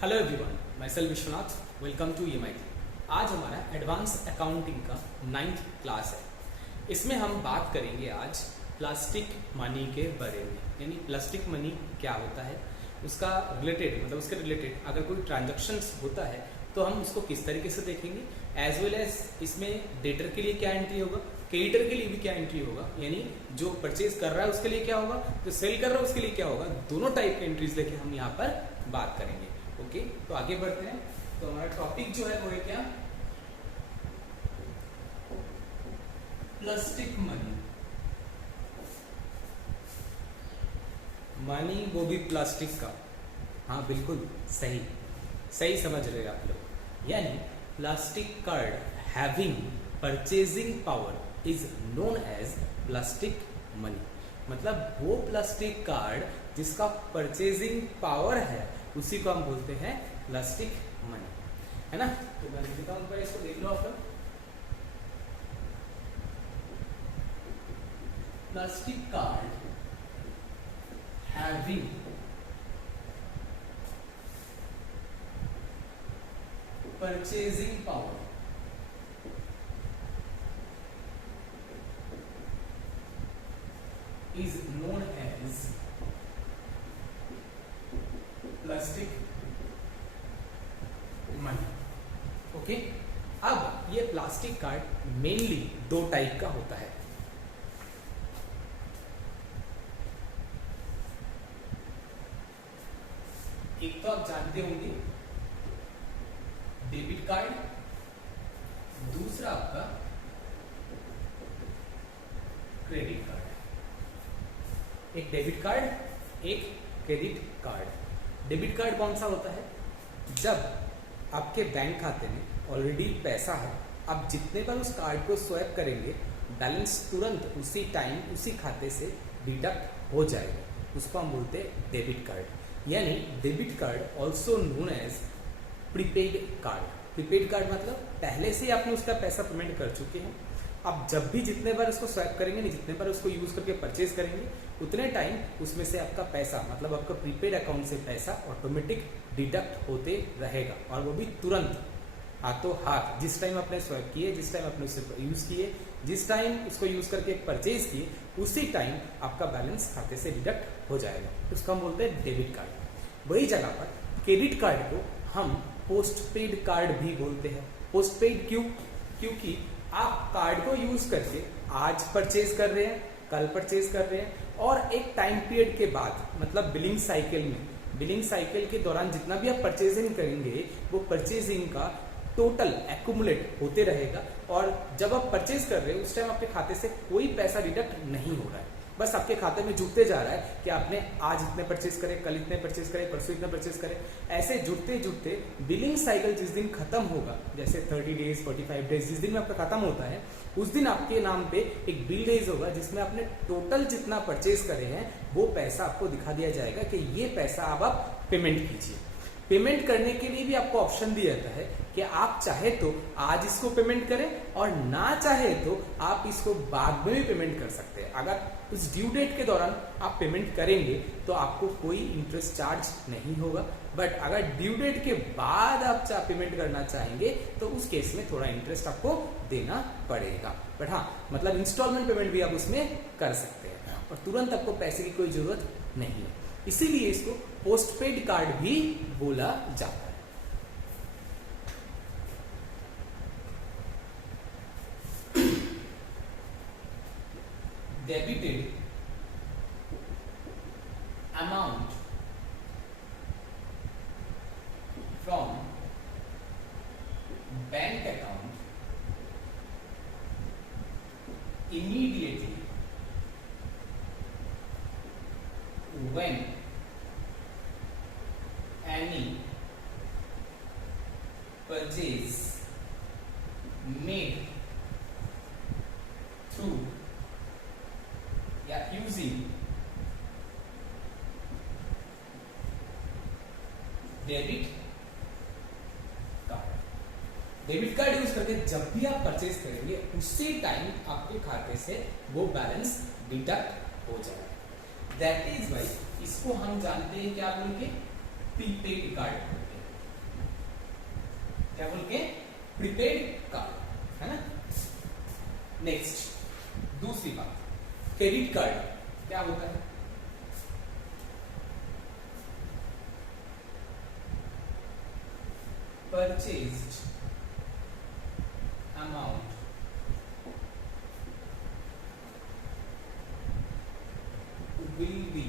Hello everyone, myself Vishwanath, welcome to EMIT। आज हमारा advance accounting का 9th क्लास है। इसमें हम बात करेंगे आज प्लास्टिक मनी के बारे में, यानी प्लास्टिक मनी क्या होता है, उसका रिलेटेड मतलब उसके रिलेटेड अगर कोई ट्रांजैक्शंस होता है तो हम उसको किस तरीके से देखेंगे, एज वेल एज इसमें डेटर के लिए क्या एंट्री होगा, क्रेडिटर के लिए भी क्या एंट्री होगा, यानी जो परचेज कर रहा है उसके लिए क्या होगा, जो सेल कर रहा है उसके लिए क्या होगा। दोनों टाइप के एंट्रीज लेके हम यहाँ पर बात करेंगे। ओके, तो आगे बढ़ते हैं। तो हमारा टॉपिक जो है वो है क्या, प्लास्टिक मनी। मनी वो भी प्लास्टिक का, हाँ बिल्कुल सही सही समझ रहे आप लोग। यानी plastic card having purchasing power is known as plastic money. मतलब वो प्लास्टिक कार्ड जिसका परचेजिंग पावर है उसी को हम बोलते हैं प्लास्टिक मनी, है ना। तो मैं लिखता हूं, पर इसको देख लो आप लोग। Plastic card having purchasing power is known as plastic money. Okay, अब ये प्लास्टिक कार्ड मेनली दो टाइप का होता है। एक तो आप जानते होंगे डेबिट कार्ड, दूसरा आपका क्रेडिट कार्ड। एक डेबिट कार्ड, एक क्रेडिट कार्ड। डेबिट कार्ड कौन सा होता है, जब आपके बैंक खाते में ऑलरेडी पैसा है, आप जितने बार उस कार्ड को स्वैप करेंगे बैलेंस तुरंत उसी टाइम उसी खाते से डिडक्ट हो जाएगा, उसको हम बोलते हैं डेबिट कार्ड। यानी debit card also known as prepaid card. Prepaid card मतलब पहले से आपने उसका पैसा पेमेंट कर चुके हैं, आप जब भी जितने बार उसको स्वैप करेंगे, जितने बार उसको यूज करके परचेज करेंगे, उतने टाइम उसमें से आपका पैसा मतलब आपका प्रीपेड अकाउंट से पैसा ऑटोमेटिक डिडक्ट होते रहेगा, और वो भी तुरंत हाथों हाथ। जिस टाइम आपने स्वैप किए, जिस टाइम आपने उसे यूज किए, जिस टाइम उसको यूज करके परचेज किए, उसी टाइम आपका बैलेंस खाते से डिडक्ट हो जाएगा। उसको हम बोलते हैं डेबिट कार्ड। वही जगह पर क्रेडिट कार्ड को हम पोस्ट पेड कार्ड भी बोलते हैं। पोस्ट पेड क्यों? क्योंकि आप कार्ड को यूज करके आज परचेज कर रहे हैं, कल परचेज कर रहे हैं, और एक टाइम पीरियड के बाद मतलब बिलिंग साइकिल के दौरान जितना भी आप परचेजिंग करेंगे वो परचेजिंग का टोटल एक्यूमुलेट होते रहेगा, और जब आप परचेज कर रहे हैं उस टाइम आपके खाते से कोई पैसा डिडक्ट नहीं हो रहा है, बस आपके खाते में जुड़ते जा रहा है कि आपने आज इतने परचेज करे, कल इतने परचेज करे, परसों इतने परचेज करे। ऐसे जुड़ते जुड़ते बिलिंग साइकिल जिस दिन खत्म होगा, जैसे 30 डेज 45 डेज जिस दिन में आपका खत्म होता है, उस दिन आपके नाम पे एक बिल डेज होगा जिसमें आपने टोटल जितना परचेज करे हैं वो पैसा आपको दिखा दिया जाएगा कि ये पैसा अब आप पेमेंट कीजिए। पेमेंट करने के लिए भी आपको ऑप्शन दिया जाता है कि आप चाहे तो आज इसको पेमेंट करें, और ना चाहे तो आप इसको बाद में भी पेमेंट कर सकते हैं। अगर उस ड्यू डेट के दौरान आप पेमेंट करेंगे तो आपको कोई इंटरेस्ट चार्ज नहीं होगा, बट अगर ड्यू डेट के बाद आप पेमेंट करना चाहेंगे तो उस केस में थोड़ा इंटरेस्ट आपको देना पड़ेगा। बट हाँ, मतलब इंस्टॉलमेंट पेमेंट भी आप उसमें कर सकते हैं, और तुरंत आपको पैसे की कोई जरूरत नहीं है। इसीलिए इसको पोस्टपेड कार्ड भी बोला जाता है। Debited amount from bank account immediately when any purchase made through या using डेबिट कार्ड यूज करके जब भी आप परचेज करेंगे उसी टाइम आपके खाते से वो बैलेंस डिडक्ट हो जाएगा। दैट इज वाई इसको हम जानते हैं क्या बोल के, प्रीपेड कार्ड बोलते हैं। क्या बोल के, प्रीपेड कार्ड, है ना। नेक्स्ट दूसरी बात, क्रेडिट कार्ड क्या होता है? Purchased amount will be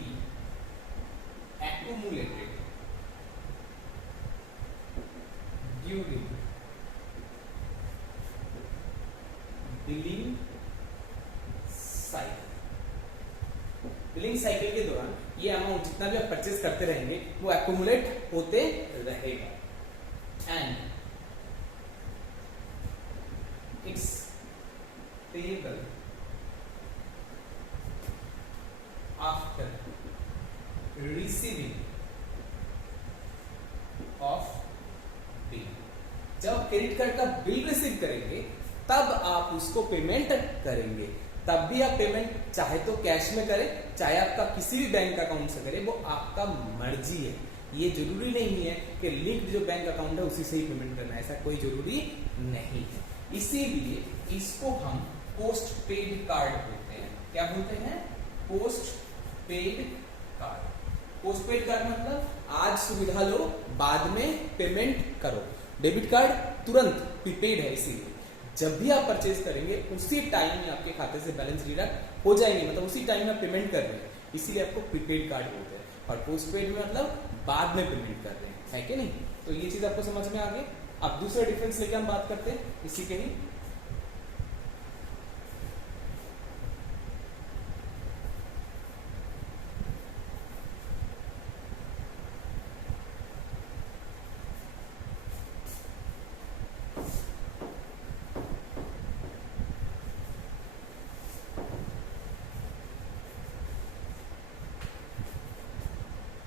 accumulated during billing cycle. Billing cycle के दौरान ये अमाउंट जितना भी आप परचेज करते रहेंगे वो एक्यूमुलेट होते रहेगा, and it's payable after receiving of bill. जब क्रेडिट कार्ड का बिल रिसीव करेंगे तब आप उसको पेमेंट करेंगे। तब भी आप पेमेंट चाहे तो कैश में करें, चाहे आपका किसी भी बैंक अकाउंट से करें, वो आपका मर्जी है। ये जरूरी नहीं है कि लिंक्ड जो बैंक अकाउंट है उसी से ही पेमेंट करना है, ऐसा कोई जरूरी नहीं है। इसीलिए इसको हम पोस्ट पेड कार्ड बोलते हैं। क्या बोलते हैं? Post paid card. Post paid card मतलब आज सुविधा लो, बाद में पेमेंट करो। डेबिट कार्ड तुरंत प्रीपेड है, इसीलिए जब भी आप परचेज करेंगे उसी टाइम में आपके खाते से बैलेंस डिडक्ट हो जाएंगे, मतलब उसी टाइम में आप पेमेंट कर रहे हैं, इसीलिए आपको प्रीपेड कार्ड बोलते हैं। और पोस्ट पेड में मतलब बाद में पेमेंट कर रहे हैं, है कि नहीं? तो ये चीज आपको समझ में आ गई। अब दूसरा डिफरेंस लेके हम बात करते हैं इसी के ही।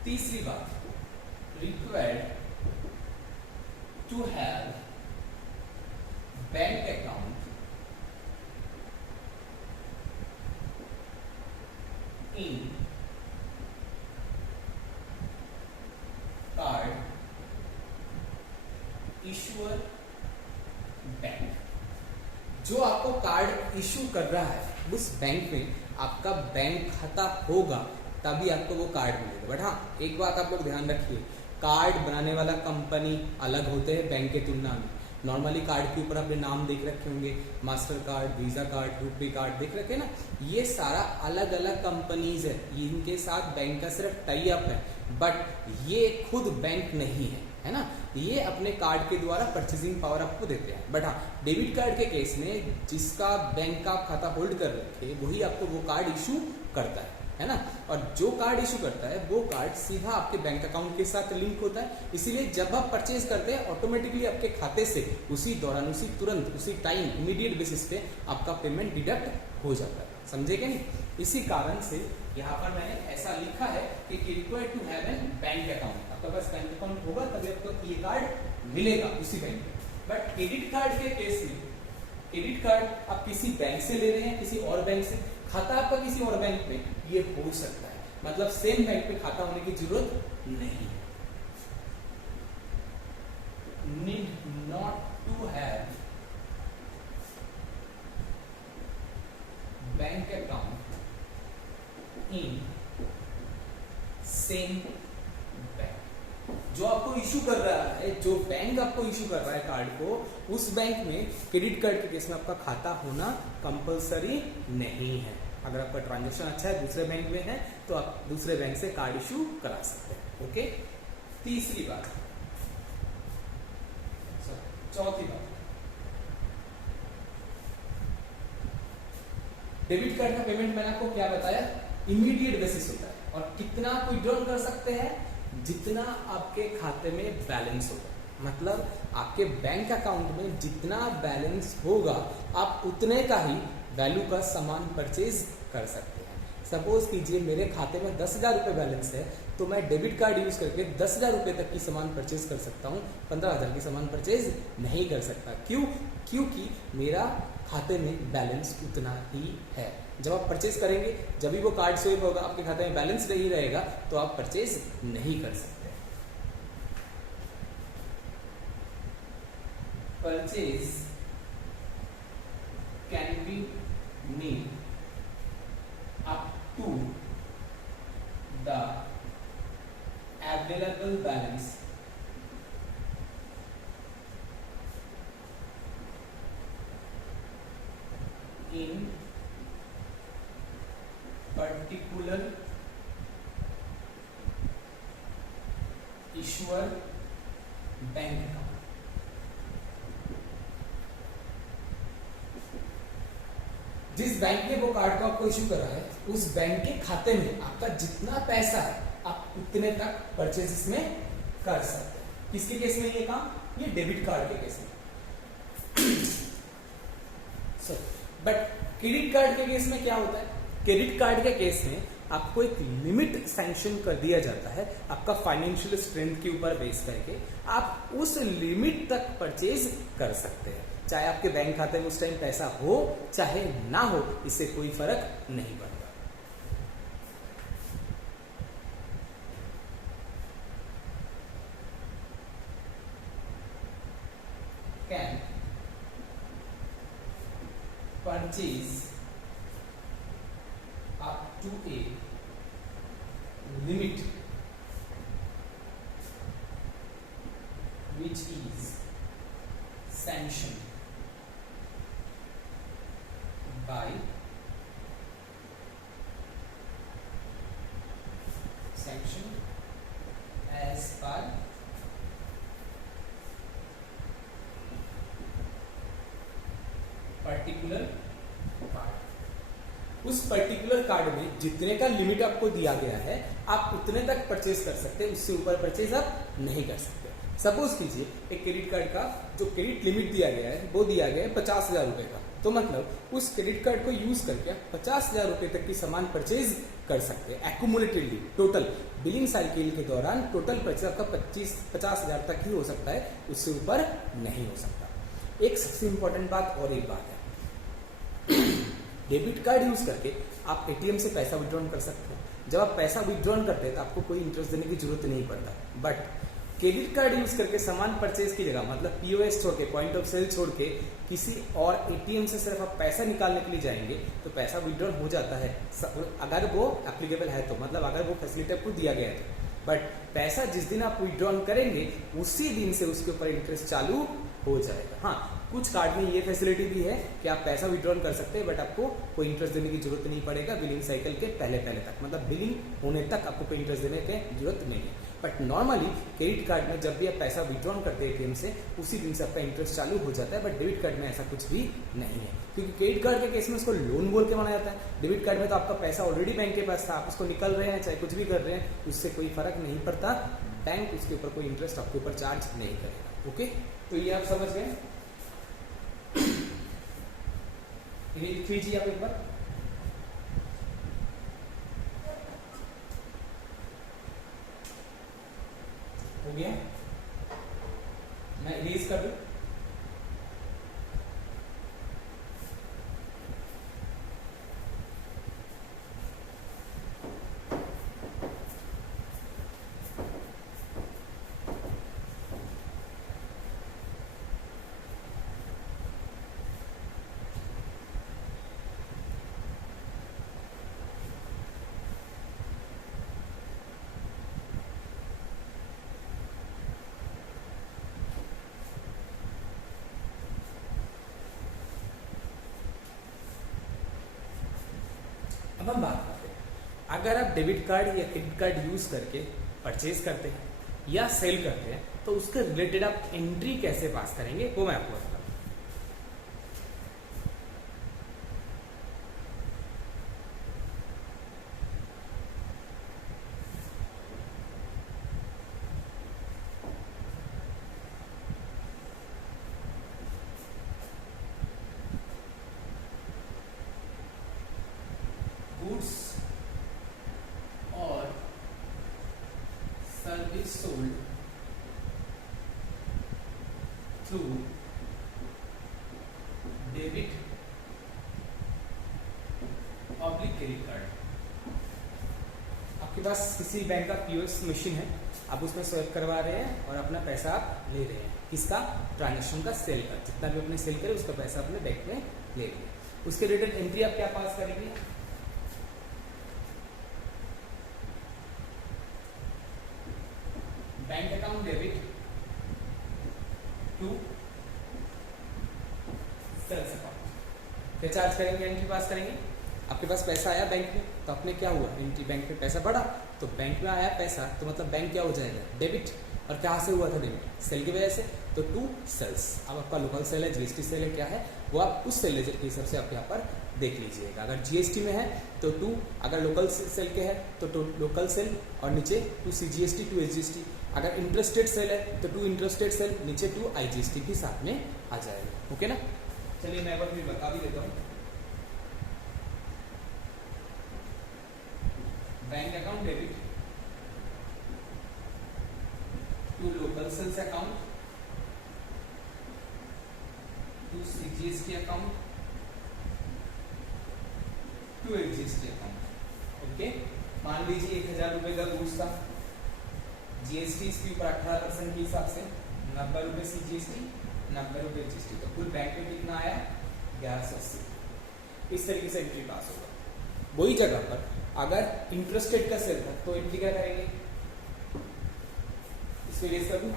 तीसरी बात, required to have bank account in card issuer bank. जो आपको कार्ड इशू कर रहा है उस बैंक में आपका बैंक खाता होगा, तभी आपको वो कार्ड मिलेगा। बट हाँ, एक बात आप लोग ध्यान रखिए, कार्ड बनाने वाला कंपनी अलग होते हैं बैंक के तुलना में। नॉर्मली कार्ड के ऊपर आपने नाम देख रखे होंगे, master card, visa card, RuPay card देख रखे ना, ये सारा अलग अलग कंपनीज है, इनके साथ बैंक का सिर्फ टाई अप है, बट ये खुद बैंक नहीं है ना। ये अपने कार्ड के द्वारा परचेजिंग पावर आपको देते हैं। बट हाँ, डेबिट कार्ड के केस में जिसका बैंक का खाता होल्ड कर रखे वही आपको वो कार्ड इशू करता है ना। और जो कार्ड इशू करता है वो कार्ड सीधा आपके बैंक अकाउंट के साथ लिंक होता है, इसीलिए जब आप परचेज करते हैं ऑटोमेटिकली आपके खाते से उसी दौरान, उसी तुरंत, उसी टाइम, इमीडिएट बेसिस पे आपका पेमेंट डिडक्ट हो जाता है। समझे क्या नहीं? इसी कारण से यहाँ पर मैंने ऐसा लिखा है कि required to have an bank account. आपके पास बैंक अकाउंट होगा तभी आपको ये कार्ड मिलेगा उसी बैंक में। बट क्रेडिट कार्ड के केस में, क्रेडिट कार्ड आप किसी बैंक से ले रहे हैं, किसी और बैंक से, खाता आपका किसी और बैंक में, ये हो सकता है, मतलब सेम बैंक में खाता होने की जरूरत नहीं है। Need not to have bank account in same bank. जो आपको इशू कर रहा है, जो बैंक आपको इशू कर रहा है कार्ड को, उस बैंक में क्रेडिट कार्ड के केस में आपका खाता होना कंपलसरी नहीं है। अगर आपका ट्रांजैक्शन अच्छा है, दूसरे बैंक में है, तो आप दूसरे बैंक से कार्ड इशू करा सकते हैं। ओके, तीसरी बात, चौथी बात, डेबिट कार्ड का पेमेंट मैंने आपको क्या बताया, इमीडिएट बेसिस होता है। और कितना आप विड्रॉल कर सकते हैं, जितना आपके खाते में बैलेंस होगा, मतलब आपके बैंक अकाउंट में जितना बैलेंस होगा आप उतने का ही वैल्यू का सामान परचेज कर सकते हैं। सपोज कीजिए मेरे खाते में 10,000 रुपये बैलेंस है, तो मैं डेबिट कार्ड यूज करके 10,000 रुपये तक की सामान परचेज कर सकता हूँ, 15,000 की सामान परचेज नहीं कर सकता। क्यों? क्योंकि मेरा खाते में बैलेंस उतना ही है। जब आप परचेज करेंगे, जब भी वो कार्ड स्वेप होगा, आपके खाते में बैलेंस नहीं रहेगा, तो आप परचेज नहीं कर सकते। purchase can be made up to the available balance in particular issuer bank account. जिस बैंक ने वो कार्ड को आपको इश्यू करा है उस बैंक के खाते में आपका जितना पैसा है आप उतने तक परचेज इसमें कर सकते हैं। किसके केस में ये काम? ये डेबिट कार्ड के केस में। बट क्रेडिट कार्ड के केस में क्या होता है? क्रेडिट कार्ड के केस में आपको एक लिमिट सैंक्शन कर दिया जाता है आपका फाइनेंशियल स्ट्रेंथ के ऊपर बेस करके। आप उस लिमिट तक परचेज कर सकते हैं, चाहे आपके बैंक खाते में उस टाइम पैसा हो चाहे ना हो, इससे कोई फर्क नहीं पड़ता। Can purchase up to a limit which is sanctioned by as per particular card. उस पर्टिकुलर कार्ड में जितने का लिमिट आपको दिया गया है आप उतने तक परचेज कर सकते हैं, उससे ऊपर परचेज आप नहीं कर सकते। सपोज कीजिए एक क्रेडिट कार्ड का जो क्रेडिट लिमिट दिया गया है वो दिया गया है 50,000 रुपए का, तो मतलब उस क्रेडिट कार्ड को यूज करके 50,000 रुपए तक की सामान परचेज कर सकते हैं। एक्यूमुलेटेडली टोटल बिलिंग साइकिल के दौरान टोटल परचेज आपका 50,000 तक ही हो सकता है, उससे ऊपर नहीं हो सकता। एक सबसे इंपॉर्टेंट बात और एक बात है, डेबिट कार्ड यूज करके आप एटीएम से पैसा विड्रॉ कर सकते हैं। जब आप पैसा विड्रॉ करते हैं तो आपको कोई इंटरेस्ट देने की जरूरत नहीं पड़ता। बट क्रेडिट कार्ड यूज करके सामान परचेज की जगह, मतलब पीओएस छोड़ के, पॉइंट ऑफ सेल छोड़ के किसी और एटीएम से सिर्फ आप पैसा निकालने के लिए जाएंगे तो पैसा विड्रॉ हो जाता है, अगर वो एप्लीकेबल है तो, मतलब अगर वो फैसिलिटी आपको दिया गया है तो। बट पैसा जिस दिन आप विड्रॉ करेंगे उसी दिन से उसके ऊपर इंटरेस्ट चालू हो जाएगा। हाँ, कुछ कार्ड में ये फैसिलिटी भी है कि आप पैसा विड्रॉ कर सकते हैं बट आपको कोई इंटरेस्ट देने की जरूरत नहीं पड़ेगा बिलिंग साइकिल के पहले तक, मतलब बिलिंग होने तक आपको कोई इंटरेस्ट देने की जरूरत नहीं है। बट नॉर्मली क्रेडिट कार्ड में जब भी आप पैसा विड्रॉ करते हैं एटीएम से उसी दिन से आपका इंटरेस्ट चालू हो जाता है। बट डेबिट कार्ड में ऐसा कुछ भी नहीं है, क्योंकि क्रेडिट कार्ड के केस में उसको लोन बोल के माना जाता है। डेबिट कार्ड में तो आपका पैसा ऑलरेडी बैंक के पास था, आप उसको निकल रहे हैं चाहे कुछ भी कर रहे हैं, उससे कोई फर्क नहीं पड़ता, बैंक उसके ऊपर कोई इंटरेस्ट आपके ऊपर चार्ज नहीं करेगा। ओके, तो ये आप समझ गए। लिख लीजिए आप एक बार। हो गया, मैं इरेज कर दूं। अब हम बात करते हैं, अगर आप डेबिट कार्ड या क्रेडिट कार्ड यूज करके परचेज करते हैं या सेल करते हैं तो उसके रिलेटेड आप एंट्री कैसे पास करेंगे वो मैं आपको बताता हूं। गुड्स और service sold through debit public credit card. आपके आपके पास किसी बैंक का पीओएस मशीन है, आप उसमें स्वैप करवा रहे हैं और अपना पैसा आप ले रहे हैं। किसका? ट्रांजेक्शन का, सेल का। जितना भी अपने सेल करे उसका पैसा अपने बैंक में ले लिए। उसके रिटर्न एंट्री आप क्या पास करेंगे? Bank account debit to sales account. क्या चार्ज करेंगे? एंट्री पास करेंगे। आपके पास पैसा आया बैंक में, तो आपने क्या हुआ? एंट्री, बैंक में पैसा बढ़ा तो बैंक में आया पैसा, तो मतलब बैंक क्या हो जाएगा? डेबिट। और कहाँ से हुआ था डेबिट? सेल की वजह से, तो टू सेल्स। अब आपका लोकल सेल है, जीएसटी सेल है, क्या है वो आप उस सेल लेजर के हिसाब से आप यहाँ पर देख लीजिएगा। अगर जीएसटी में है तो टू, अगर लोकल सेल के है तो टू लोकल सेल और नीचे टू सीजीएसटी, टू एसजीएसटी। अगर इंटरेस्टेड सेल है तो टू इंटरेस्टेड सेल, नीचे टू आईजीएसटी भी साथ में आ जाएगा। ओके ना? चलिए मैं एक बार फिर बता भी देता हूँ। Bank account debit to local sales account to CGST account to SGST account. Okay, मान लीजिए 1000 रुपए का गुड्स था, जीएसटी इसके ऊपर 18% के हिसाब से, 90 रुपए सीजीएसटी, 90 रुपए एसजीएसटी, तो कुल बैंक में कितना आया? 1180। इस तरीके से एंट्री पास होगा। वही जगह पर अगर इंटरेस्टेड का सेल था तो एंट्री क्या करेंगे? इसको रेज कर दूं।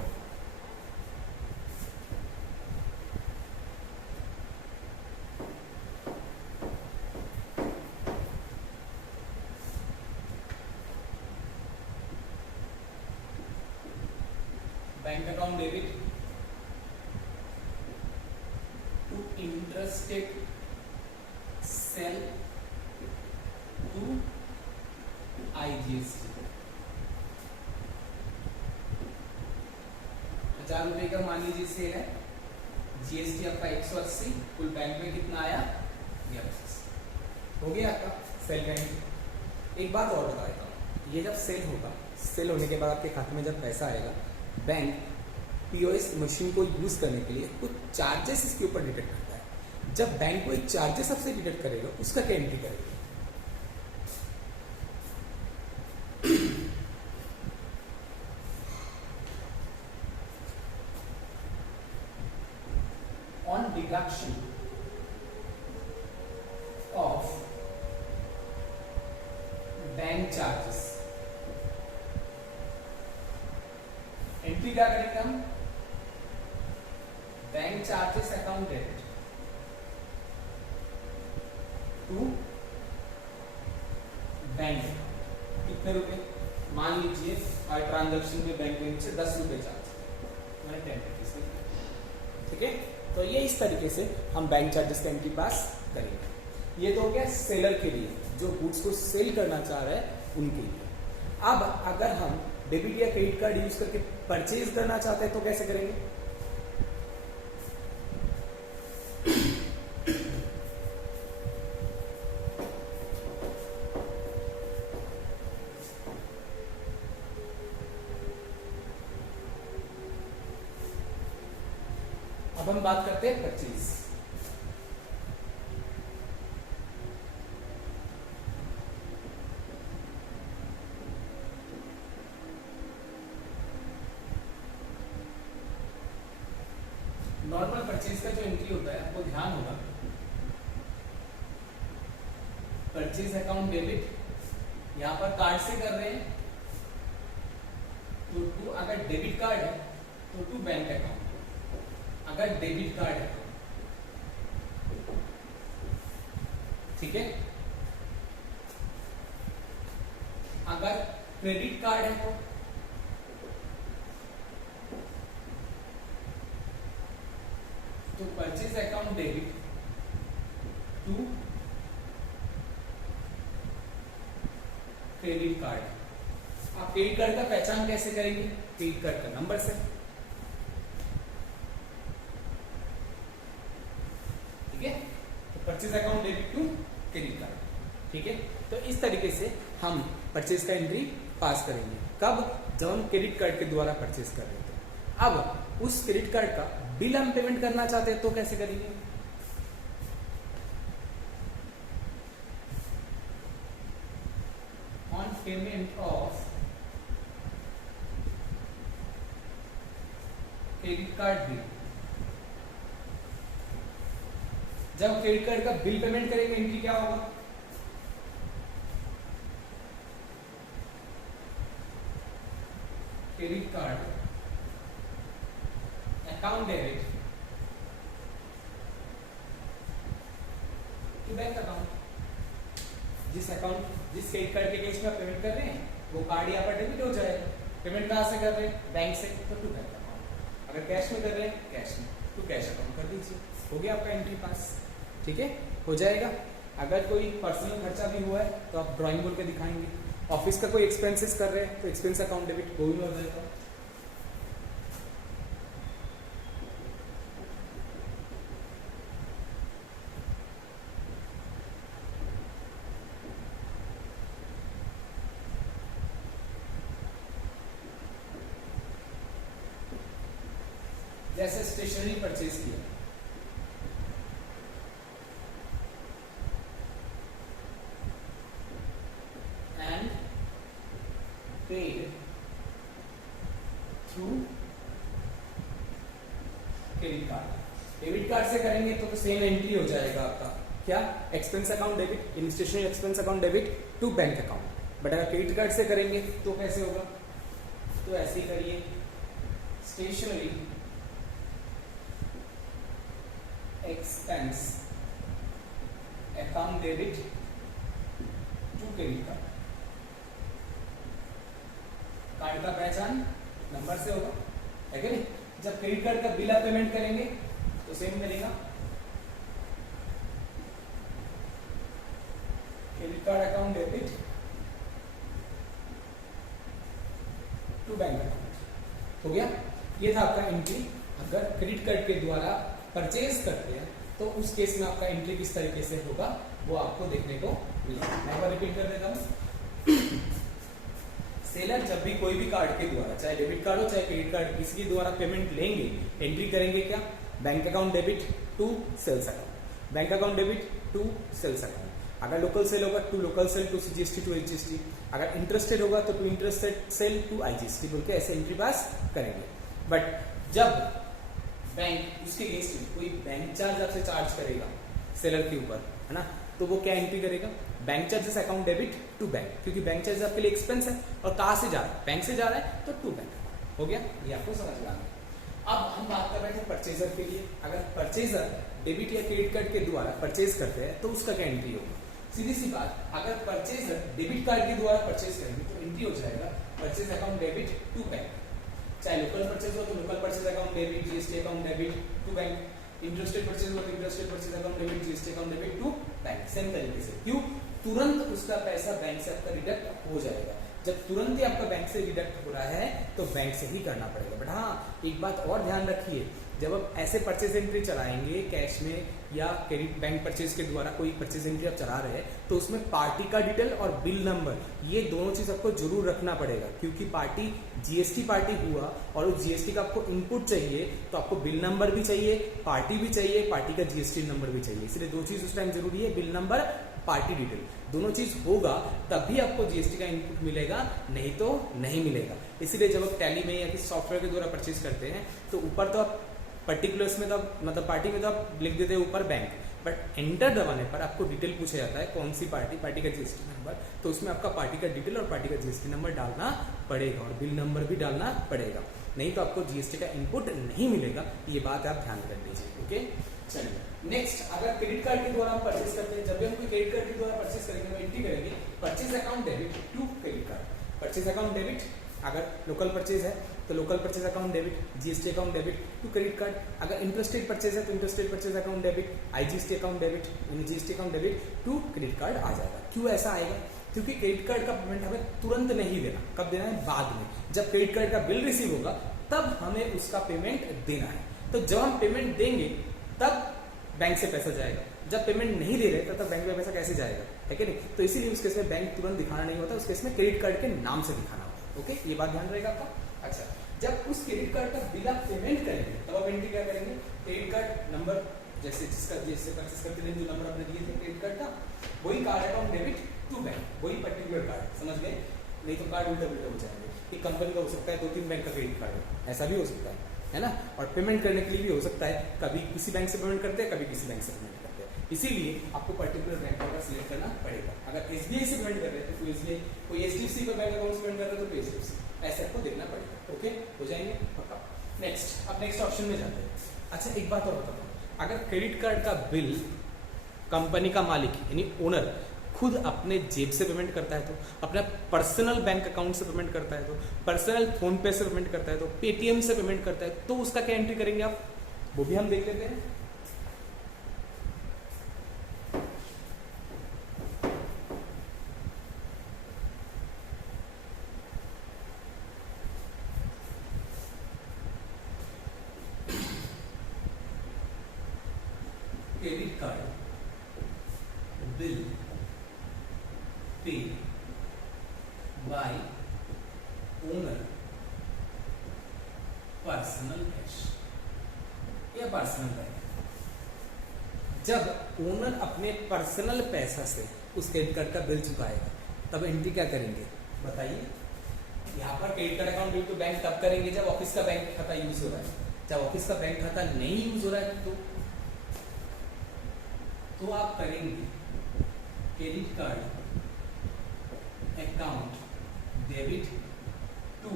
Bank account debit to interested sale to IGST. 1000 रुपए का मान लीजिए सेल है, जीएसटी आपका 180, कुल बैंक में कितना आया? 1180। हो गया आपका सेल का एंट्री। एक बात और बता देता हूँ, ये जब सेल होगा, सेल होने के बाद आपके खाते में जब पैसा आएगा, बैंक पीओएस मशीन को यूज करने के लिए कुछ चार्जेस इसके ऊपर डिटेक्ट करता है। जब बैंक कोई चार्जेस आपसे डिटेक्ट करेगा, उसका क्या एंट्री करेगा? On deduction of bank charges, entry क्या करेंगे हम? Bank charges account debit to bank. कितने रुपए? मान लीजिए हर ट्रांजैक्शन में बैंक में से 10 रुपए चार्ज, मैंने 10 रुपीज। ठीक है, तो ये इस तरीके से हम बैंक चार्जेस का एंट्री पास करेंगे। ये तो हो गया सेलर के लिए, जो गुड्स को सेल करना चाह रहा है उनके लिए। अब अगर हम डेबिट या क्रेडिट कार्ड यूज करके परचेज करना चाहते हैं तो कैसे करेंगे? अब हम बात करते हैं परचेज। नॉर्मल परचेज का जो एंट्री होता है, आपको ध्यान होगा, परचेज अकाउंट डेबिट, यहां पर कार्ड से कर रहे हैं तो टू, अगर डेबिट कार्ड है तो टू बैंक अकाउंट। अगर डेबिट कार्ड है, ठीक है, अगर क्रेडिट कार्ड है तो purchase account debit to credit card. आप क्रेडिट कार्ड का पहचान कैसे करेंगे? क्रेडिट कार्ड का नंबर से। ठीक है, तो purchase account debit to credit card. ठीक है, तो इस तरीके से हम परचेज का एंट्री पास करेंगे। कब? जब हम क्रेडिट कार्ड के द्वारा परचेज कर रहे थे। अब उस क्रेडिट कार्ड का बिल हम पेमेंट करना चाहते हैं तो कैसे करेंगे? On payment of credit card bill. जब क्रेडिट कार्ड का बिल पेमेंट करेंगे एंट्री क्या होगा? Credit card account debit to bank account. जिस क्रेडिट कार्ड के केस में आप पेमेंट कर रहे हैं वो कार्ड यहाँ पर डेबिट हो जाएगा। पेमेंट कहाँ से कर रहे हैं? बैंक से, तो टू बैंक अकाउंट। अगर कैश में कर रहे हैं कैश में, तो कैश अकाउंट कर दीजिए। हो गया आपका एंट्री पास। ठीक है, हो जाएगा। अगर कोई पर्सनल खर्चा भी हुआ है तो आप ड्राइंग बोल के दिखाएंगे। ऑफिस का कोई एक्सपेंसेस कर रहे हैं तो एक्सपेंस अकाउंट डेबिट वो भी हो जाएगा। जैसे स्टेशनरी परचेज किया, and paid through credit card. Debit card से करेंगे तो सेम एंट्री हो जाएगा आपका क्या? Expense account debit, in stationery expense account debit to bank account. But अगर क्रेडिट कार्ड से करेंगे तो कैसे होगा? तो ऐसे ही करिए, stationery expense account debit to credit card. Card का पहचान नंबर से होगा, है कि नहीं? जब क्रेडिट कार्ड का बिल आप पेमेंट करेंगे तो सेम मिलेगा, credit card account debit to bank account. हो गया, ये था आपका एंट्री। अगर क्रेडिट कार्ड के द्वारा परचेज करते हैं तो उस केस में आपका एंट्री किस तरीके से होगा वो आपको देखने को मिलेगा। मैं एक बार रिपीट कर देता हूँ। सेलर जब भी कोई भी कार्ड के द्वारा, चाहे डेबिट कार्ड हो चाहे क्रेडिट कार्ड, किसी के द्वारा पेमेंट लेंगे, एंट्री करेंगे क्या? Bank account debit to sales account, bank account debit to sales account. अगर लोकल सेल होगा to local sale to CGST to HGST. अगर इंटरेस्टेड होगा तो to interested sale to IGST बोल के ऐसे एंट्री पास करेंगे। बट जब बैंक उसके अगेंस्ट कोई बैंक चार्ज आपसे चार्ज करेगा सेलर के ऊपर, है ना, तो वो क्या एंट्री करेगा? Bank charges account debit to bank, क्योंकि बैंक चार्जेस आपके लिए एक्सपेंस है और कहां से जा रहा है? बैंक से जा रहा है तो टू बैंक। हो गया, ये आपको समझ में आ गया। अब हम बात कर रहे थे परचेजर के लिए। अगर परचेजर डेबिट या क्रेडिट कार्ड के द्वारा परचेज करते हैं तो उसका क्या एंट्री होगा? सीधी सी बात, अगर परचेजर डेबिट कार्ड के द्वारा परचेज करेंगे तो एंट्री हो जाएगा purchase account debit to bank. चाहे लोकल परचेज हो तो local purchase account debit, GST account debit to bank. Interested purchase हो तो interested purchase account debit, GST account debit to bank. Same तरीके से, क्यों? तुरंत उसका पैसा बैंक से आपका रिडक्ट हो जाएगा। जब तुरंत ही आपका बैंक से रिडक्ट हो रहा है तो बैंक से ही करना पड़ेगा। बट हाँ, एक बात और ध्यान रखिए, जब आप ऐसे परचेज एंट्री चलाएंगे कैश में या क्रेडिट बैंक परचेज के द्वारा कोई परचेज एंट्री आप चला रहे हैं तो उसमें पार्टी का डिटेल और बिल नंबर, ये दोनों चीज आपको जरूर रखना पड़ेगा। क्योंकि पार्टी जीएसटी पार्टी हुआ और उस जीएसटी का आपको इनपुट चाहिए तो आपको बिल नंबर भी चाहिए, पार्टी भी चाहिए, पार्टी का जीएसटी नंबर भी चाहिए। इसलिए दो चीज उस टाइम जरूरी है, बिल नंबर, पार्टी डिटेल। दोनों चीज होगा तभी आपको जीएसटी का इनपुट मिलेगा, नहीं तो नहीं मिलेगा। इसीलिए जब आप टैली में या किसी सॉफ्टवेयर के द्वारा परचेज करते हैं तो ऊपर तो आप पर्टिकुलर्स में तो मतलब पार्टी में तो आप लिख देते हैं ऊपर बैंक, बट एंटर दबाने पर आपको डिटेल पूछा जाता है कौन सी पार्टी, पार्टी का जीएसटी नंबर, तो उसमें आपका पार्टी का डिटेल और पार्टी का जीएसटी नंबर डालना पड़ेगा और बिल नंबर भी डालना पड़ेगा, नहीं तो आपको जीएसटी का इनपुट नहीं मिलेगा। ये बात आप ध्यान रख लीजिए। ओके, चलिए नेक्स्ट, अगर क्रेडिट कार्ड के द्वारा हम परचेज करते हैं, जब भी हम कोई क्रेडिट कार्ड के द्वारा परचेज करेंगे तो एंट्री करेंगे purchase account debit to credit card. Purchase account debit, अगर लोकल परचेज है तो local purchase account debit, GST account debit to credit card. अगर इंटरेस्टेड परचेज है तो interested purchase account debit, IGST account debit, GST account debit to credit card आ जाएगा। क्यों ऐसा आएगा? क्योंकि क्रेडिट कार्ड का पेमेंट हमें तुरंत नहीं देना, कब देना है? बाद में, जब क्रेडिट कार्ड का बिल रिसीव होगा तब हमें उसका पेमेंट देना है। तो जब हम पेमेंट देंगे तब बैंक से पैसा जाएगा, जब पेमेंट नहीं दे रहे तब बैंक में पैसा कैसे जाएगा, है कि नहीं? तो इसीलिए उस केस में बैंक तुरंत दिखाना नहीं होता, उस केस में क्रेडिट कार्ड के नाम से दिखाना होता है। ओके, ये बात ध्यान रहेगा आपका। अच्छा, जब उस क्रेडिट कार्ड का बिल आप पेमेंट करेंगे तब आप एंट्री क्या करेंगे? क्रेडिट कार्ड नंबर, जैसे जिससे परचेज करते थे जो नंबर आपने दिए थे क्रेडिट कार्ड का, वही card account debit to bank, वही पर्टिकुलर कार्ड, समझ गए? नहीं तो कार्ड उल्टा उल्टा हो जाएंगे। एक कंपनी का हो सकता है 2-3 बैंक का क्रेडिट कार्ड है, ऐसा भी हो सकता है ना? और पेमेंट करने के लिए भी हो सकता है, कभी किसी बैंक से पेमेंट करते हैं, कभी किसी बैंक से पेमेंट करते हैं। इसीलिए आपको पर्टिकुलर बैंक का सिलेक्ट करना पड़ेगा। अगर एसबीआई से पेमेंट कर रहे हैं तो एसबीआई, कोई एचडीएफसी का बैंक अकाउंट से पेमेंट कर रहे हैं तो एचडीएफसी, ऐसे आपको देखना पड़ेगा। ओके, हो जाएंगे पक्का। नेक्स्ट, अब नेक्स्ट ऑप्शन में जाते हैं। अच्छा, एक बात और बताता हूँ, अगर क्रेडिट कार्ड का बिल कंपनी का मालिक यानी ओनर खुद अपने जेब से पेमेंट करता है, तो अपना पर्सनल बैंक अकाउंट से पेमेंट करता है, तो पर्सनल फोन पे से पेमेंट करता है, तो पेटीएम से पेमेंट करता है, तो उसका क्या एंट्री करेंगे आप, वो भी हम देख लेते हैं। Credit card bill paid by owner personal cash या पर्सनल बैंक। जब ओनर अपने पर्सनल पैसा से उस क्रेडिट कार्ड का बिल चुकाएगा तब एंट्री क्या करेंगे बताइए? यहाँ पर क्रेडिट कार्ड अकाउंट बिल तो बैंक तब करेंगे जब ऑफिस का बैंक खाता यूज हो रहा है। जब ऑफिस का बैंक खाता नहीं यूज हो रहा है तो आप करेंगे credit card account debit to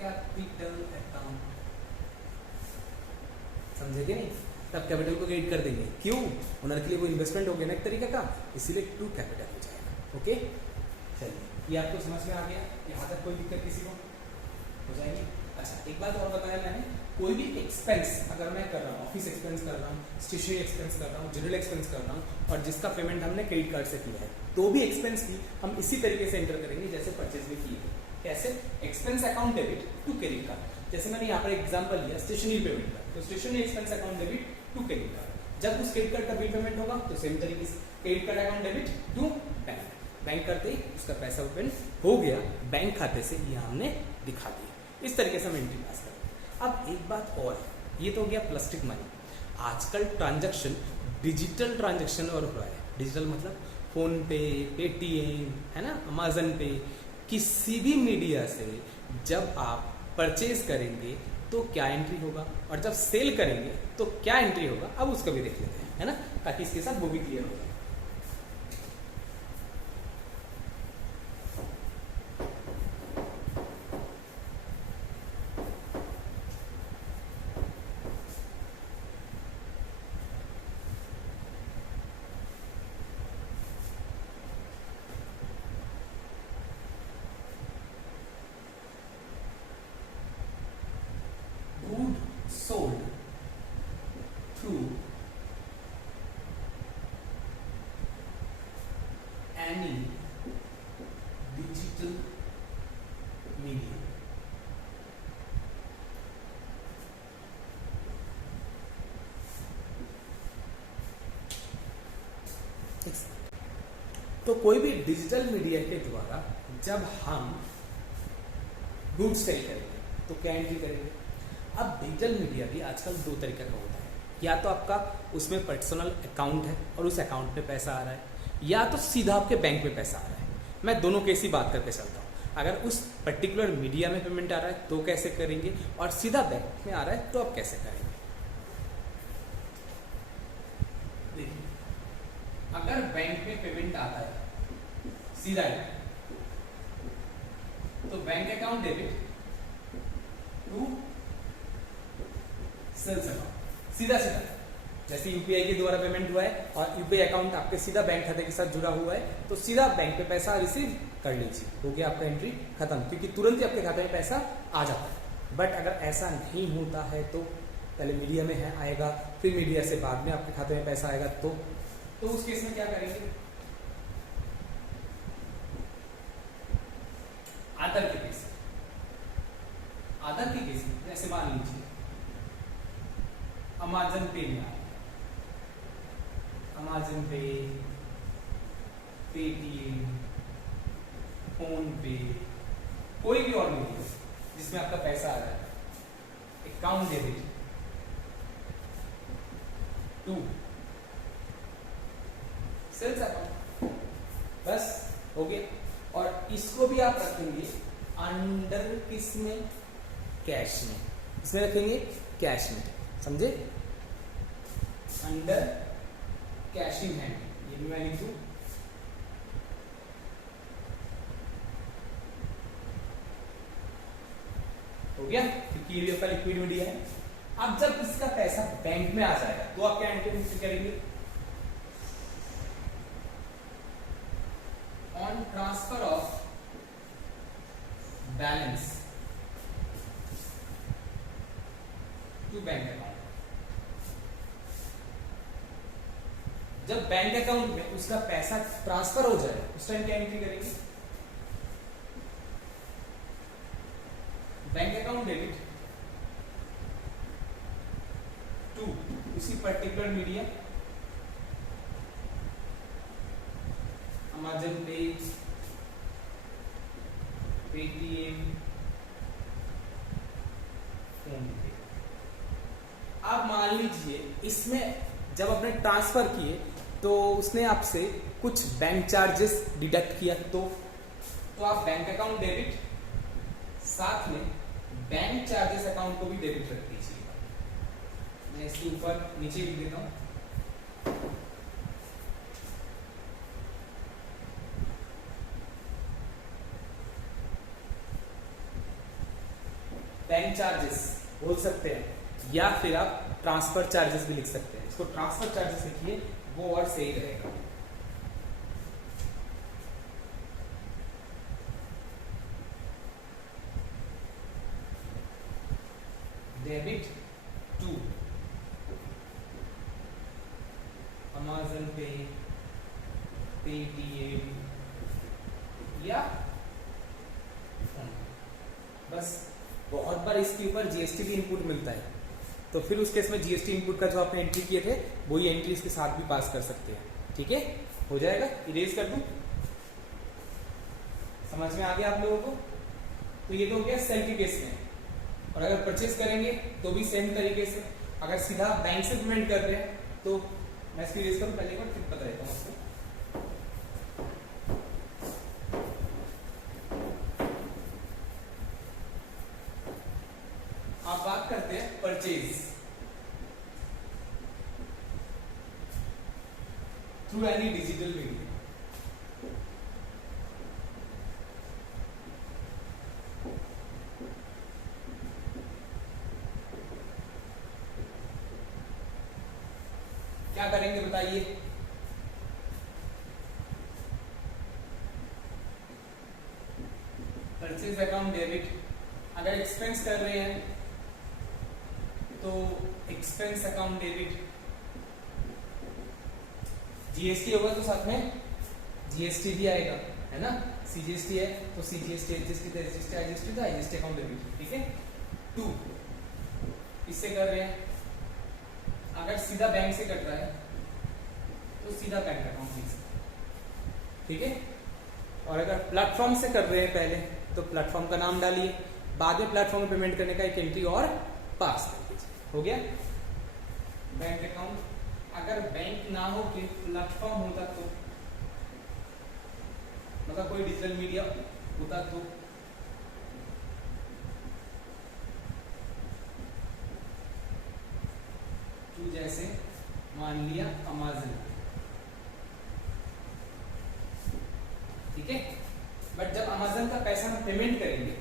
capital account, समझे कि नहीं? तब कैपिटल को क्रेडिट कर देंगे, क्यों? ओनर के लिए वो इन्वेस्टमेंट हो गया ना एक तरीके का, इसीलिए टू कैपिटल हो जाएगा। ओके, चलिए ये आपको समझ में आ गया? यहाँ तक कोई दिक्कत किसी को? हो जाएगी। अच्छा, एक बात और बताया मैंने, कोई भी एक्सपेंस अगर मैं कर रहा हूँ, ऑफिस एक्सपेंस कर रहा हूँ, स्टेशनरी एक्सपेंस कर रहा हूँ, जनरल एक्सपेंस कर रहा हूँ, और जिसका पेमेंट हमने क्रेडिट कार्ड से किया है, तो भी एक्सपेंस की हम इसी तरीके से एंटर करेंगे जैसे परचेज में किए। कैसे? Expense account debit to credit card. जैसे मैंने यहाँ पर एग्जांपल लिया स्टेशनरी पेमेंट का, तो stationery expense account debit to credit card. जब उस क्रेडिट कार्ड का बिल पेमेंट होगा तो सेम तरीके से credit card account debit to bank. Bank करते ही उसका पैसा ओपन हो गया बैंक खाते से, ये हमने दिखा दिया। इस तरीके से हम एंट्री पास करें। अब एक बात और, ये तो हो गया प्लास्टिक मनी। आजकल ट्रांजैक्शन डिजिटल ट्रांजैक्शन और हो रहा है। डिजिटल मतलब फोन पे, पेटीएम, है ना, अमेजन पे, किसी भी मीडिया से जब आप परचेज करेंगे तो क्या एंट्री होगा, और जब सेल करेंगे तो क्या एंट्री होगा, अब उसका भी देख लेते हैं, है ना, ताकि इसके साथ वो भी क्लियर हो जाए। Sold through any digital media. तो कोई भी डिजिटल मीडिया के द्वारा जब हम गुड्स सेल करेंगे तो क्या एंट्री करेंगे? अब डिजिटल मीडिया भी आजकल दो तरीके का होता है, या तो आपका उसमें पर्सनल अकाउंट है और उस अकाउंट में पैसा आ रहा है, या तो सीधा आपके बैंक में पैसा आ रहा है। मैं दोनों केस ही बात करके चलता हूँ। अगर उस पर्टिकुलर मीडिया में पेमेंट आ रहा है तो कैसे करेंगे, और सीधा बैंक में आ रहा है तो आप कैसे करेंगे? देखिए, अगर बैंक में पेमेंट आता है सीधा तो bank account debit to sales account, सीधा सीधा जैसे यूपीआई के द्वारा पेमेंट हुआ है और यूपीआई अकाउंट आपके सीधा बैंक खाते के साथ जुड़ा हुआ है, तो सीधा बैंक पे पैसा रिसीव कर लीजिए, हो गया आपका एंट्री खत्म, क्योंकि तुरंत ही आपके खाते में पैसा आ जाता है। बट अगर ऐसा नहीं होता है तो पहले मीडिया में है आएगा, फिर मीडिया से बाद में आपके खाते में पैसा आएगा, तो उस केस में क्या करेंगे? आधार के केस, आधार के केस में जैसे मान लीजिए अमेजन पे में आया, अमेजन पे, पेटीएम, फोन पे, कोई भी और मीडिया जिसमें आपका पैसा आ रहा है, account debit to sales account, बस आप रखेंगे अंडर किस में, कैश में, इसमें रखेंगे कैश में, समझे, अंडर कैश इन हैंड, ये भी मैं लिख दूं, हो गया, क्योंकि ये भी आपका लिक्विड मीडिया है। अब जब इसका पैसा बैंक में आ जाएगा तो आप क्या एंट्री करेंगे, on transfer of balance to bank account. जब बैंक अकाउंट में उसका पैसा ट्रांसफर हो जाए उस टाइम क्या एंट्री करेंगे, बैंक अकाउंट डेबिट टू उसी पर्टिकुलर मीडिया, अमेज़न पे, पेटीएम, फोन पे। आप मान लीजिए इसमें जब आपने ट्रांसफर किए तो उसने आपसे कुछ बैंक चार्जेस डिडक्ट किया, तो आप बैंक अकाउंट डेबिट साथ में बैंक चार्जेस अकाउंट को भी डेबिट रख दीजिएगा। मैं इसके ऊपर नीचे लिख देता हूं, बैंक चार्जेस बोल सकते हैं या फिर आप ट्रांसफर चार्जेस भी लिख सकते हैं। इसको ट्रांसफर चार्जेस लिखिए, वो वर्ड सही रहेगा। डेबिट टू अमेज़न पे, पेटीएम या बस बहुत बार इसके ऊपर जीएसटी भी इनपुट मिलता है, तो फिर उस केस में जीएसटी इनपुट का जो आपने एंट्री किए थे वही एंट्री इसके साथ भी पास कर सकते हैं। ठीक है, हो जाएगा, इरेज कर दूं, समझ में आ गया आप लोगों को। तो ये तो हो गया सेल के केस में। और अगर परचेज करेंगे तो भी सेम तरीके से, अगर सीधा बैंक से पेमेंट कर रहे हैं तो मैं इसकी इरेज करूं पहले एक बार, फिर पता रहता हूं उसको। आप बात करते हैं purchase through any digital media. क्या करेंगे बताइए, परचेज अकाउंट डेबिट, अगर एक्सपेंस कर रहे हैं तो एक्सपेंस अकाउंट डेबिट, जीएसटी होगा तो साथ में जीएसटी भी आएगा, है ना, सीजीएसटी है तो सीजीएसटी, एसजीएसटी, एसजीएसटी, आईजीएसटी तो आईजीएसटी अकाउंट डेबिट। ठीक है, टू इससे कर रहे हैं, अगर सीधा बैंक से कट रहा है तो सीधा बैंक अकाउंट लिख सकते हैं। ठीक है, और अगर प्लेटफॉर्म से कर रहे हैं पहले तो प्लेटफॉर्म का नाम डालिए, बाद में प्लेटफॉर्म में पेमेंट करने का एक एंट्री और पास कर दीजिए, हो गया बैंक अकाउंट। अगर बैंक ना हो कि प्लेटफॉर्म होता तो, मतलब कोई डिजिटल मीडिया होता तो जैसे मान लिया अमेज़न, ठीक है। बट जब अमेज़न का पैसा हम पेमेंट करेंगे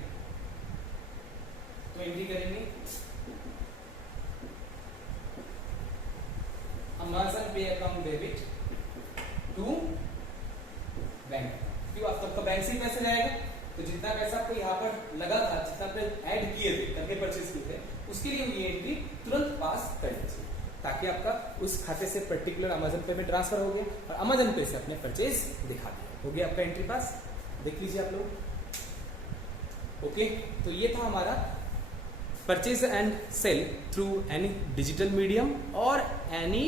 तो एंट्री करेंगे अमेज़न पे अकाउंट डेबिट टू बैंक, क्यों आप तब तो बैंक से ही पैसे जाएगा, तो जितना पैसा आपको यहाँ पर लगा था, जितना पे ऐड किए थे, करके परचेज किए थे, उसके लिए ये एंट्री तुरंत पास कर दीजिए, ताकि आपका उस खाते से पर्टिकुलर अमेज़न पे में ट्रांसफर हो गया और अमेज़न पे से अपने परचेज दिखा दिया, हो गया आपका एंट्री पास। देख लीजिए आप लोग। ओके, तो ये था हमारा purchase and sale through any digital medium और any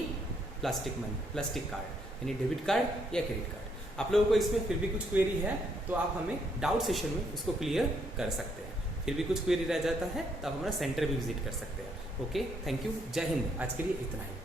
plastic money, plastic card, यानी डेबिट कार्ड या क्रेडिट कार्ड। आप लोगों को इसमें फिर भी कुछ क्वेरी है तो आप हमें डाउट सेशन में उसको क्लियर कर सकते हैं। फिर भी कुछ क्वेरी रह जाता है तो आप हमारा सेंटर भी विजिट कर सकते हैं। ओके, थैंक यू, जय हिंद। आज के लिए इतना ही।